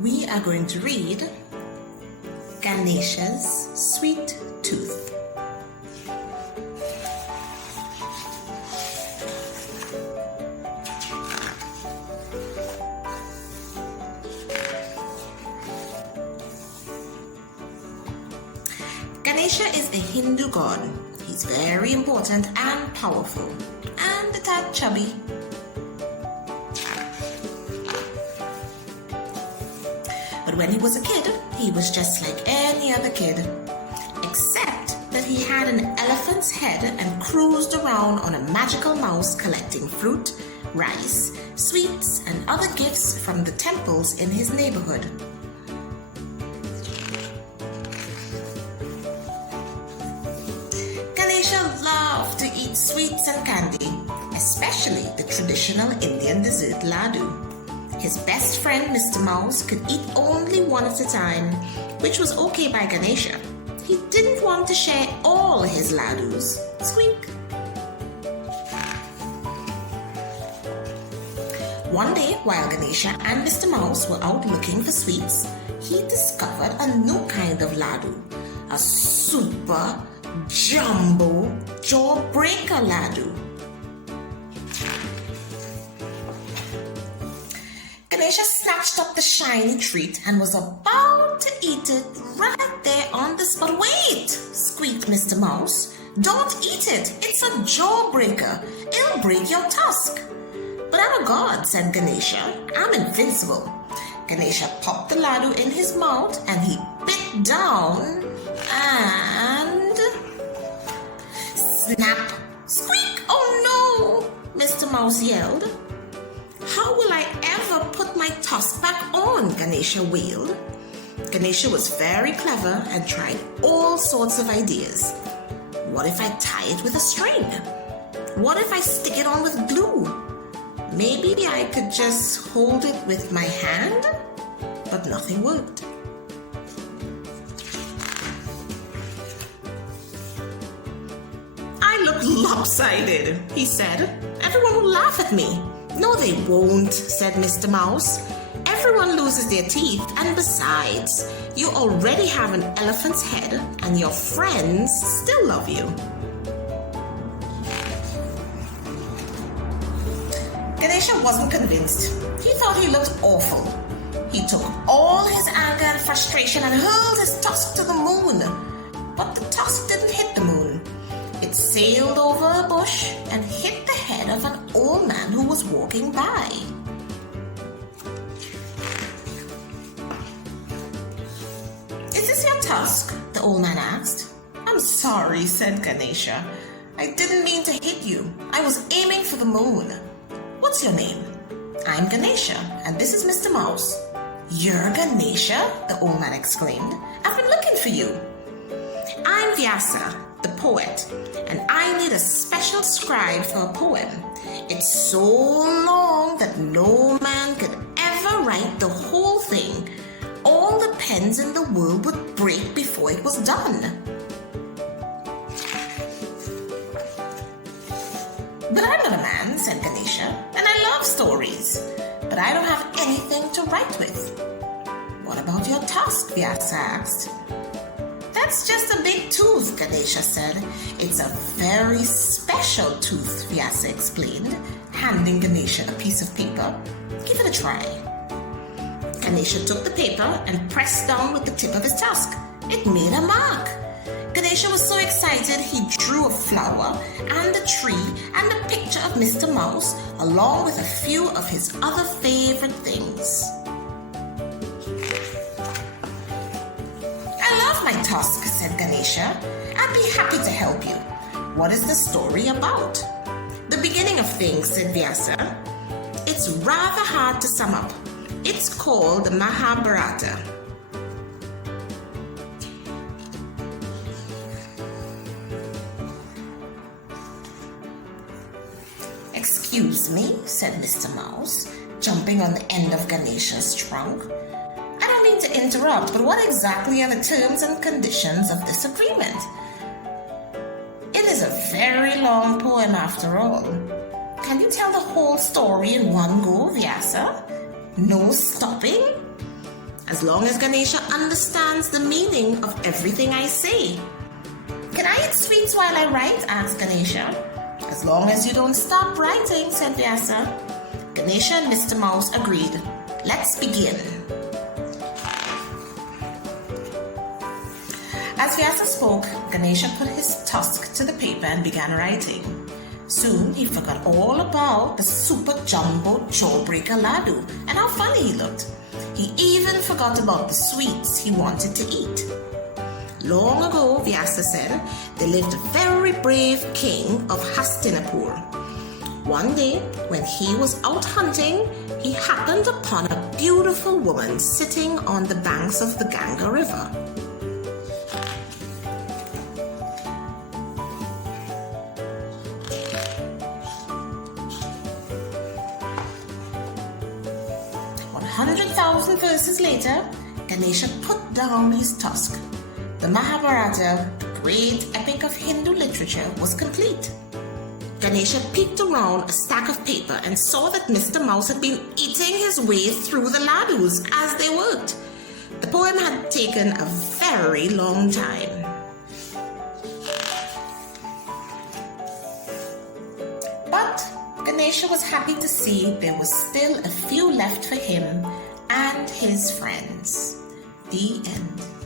we are going to read Ganesha's Sweet Tooth. Ganesha is a Hindu god. He's very important and powerful, and a tad chubby. But when he was a kid, he was just like any other kid, except that he had an elephant's head and cruised around on a magical mouse collecting fruit, rice, sweets, and other gifts from the temples in his neighborhood. Ganesha loved to eat sweets and candy, especially the traditional Indian dessert laddu. His best friend, Mr. Mouse, could eat only one at a time, which was okay by Ganesha. He didn't want to share all his laddus. Squeak! One day, while Ganesha and Mr. Mouse were out looking for sweets, he discovered a new kind of laddu, a super jumbo jawbreaker laddu. Ganesha snatched up the shiny treat and was about to eat it right there on the spot. "Wait!" squeaked Mr. Mouse. "Don't eat it! It's a jawbreaker! It'll break your tusk!" "But I'm a god," said Ganesha. "I'm invincible." Ganesha popped the laddu in his mouth and he bit down and... snap! Squeak! "Oh no!" Mr. Mouse yelled. "How will I ever put my tusk back on?" Ganesha wailed. Ganesha was very clever and tried all sorts of ideas. What if I tie it with a string? What if I stick it on with glue? Maybe I could just hold it with my hand? But nothing worked. "I look lopsided," he said. "Everyone will laugh at me." "No, they won't," said Mr. Mouse. "Everyone loses their teeth, and besides, you already have an elephant's head, and your friends still love you." Ganesha wasn't convinced. He thought he looked awful. He took all his anger and frustration and hurled his tusk to the moon. But the tusk didn't hit the moon. It sailed over a bush and hit the head of an old man who was walking by. "Is this your tusk?" the old man asked. "I'm sorry," said Ganesha. "I didn't mean to hit you. I was aiming for the moon." "What's your name?" "I'm Ganesha, and this is Mr. Mouse." "You're Ganesha?" the old man exclaimed. "I've been looking for you." "I'm Vyasa, the poet, and I need a special scribe for a poem. It's so long that no man could ever write the whole thing. All the pens in the world would break before it was done." "But I'm not a man," said Ganesha, "and I love stories, but I don't have anything to write with." "What about your tusk?" Vyasa asked. "That's just a big tooth," Ganesha said. "It's a very special tooth," Vyasa explained, handing Ganesha a piece of paper. "Give it a try." Ganesha took the paper and pressed down with the tip of his tusk. It made a mark. Ganesha was so excited he drew a flower and a tree and a picture of Mr. Mouse along with a few of his other favorite things. "I love my tusk," said Ganesha. "I'd be happy to help you. What is the story about?" "The beginning of things," said Vyasa. "It's rather hard to sum up. It's called the Mahabharata." "Excuse me," said Mr. Mouse, jumping on the end of Ganesha's trunk. "I don't mean to interrupt, but what exactly are the terms and conditions of this agreement? It is a very long poem after all. Can you tell the whole story in one go, Vyasa? No stopping?" as long as Ganesha understands the meaning of everything I say. Can I eat sweets while I write? Asked Ganesha. As long as you don't stop writing, said Vyasa. Ganesha and Mr. Mouse agreed. Let's begin. As Vyasa spoke, Ganesha put his tusk to the paper and began writing. Soon he forgot all about the super jumbo jawbreaker Ladu and how funny he looked. He even forgot about the sweets he wanted to eat. Long ago, Vyasa said, there lived a very brave king of Hastinapur. One day, when he was out hunting, he happened upon a beautiful woman sitting on the banks of the Ganga River. About 100,000 verses later, Ganesha put down his tusk. The Mahabharata, the great epic of Hindu literature, was complete. Ganesha peeked around a stack of paper and saw that Mr. Mouse had been eating his way through the ladus as they worked. The poem had taken a very long time. But Ganesha was happy to see there was still a few left for him and his friends. The end.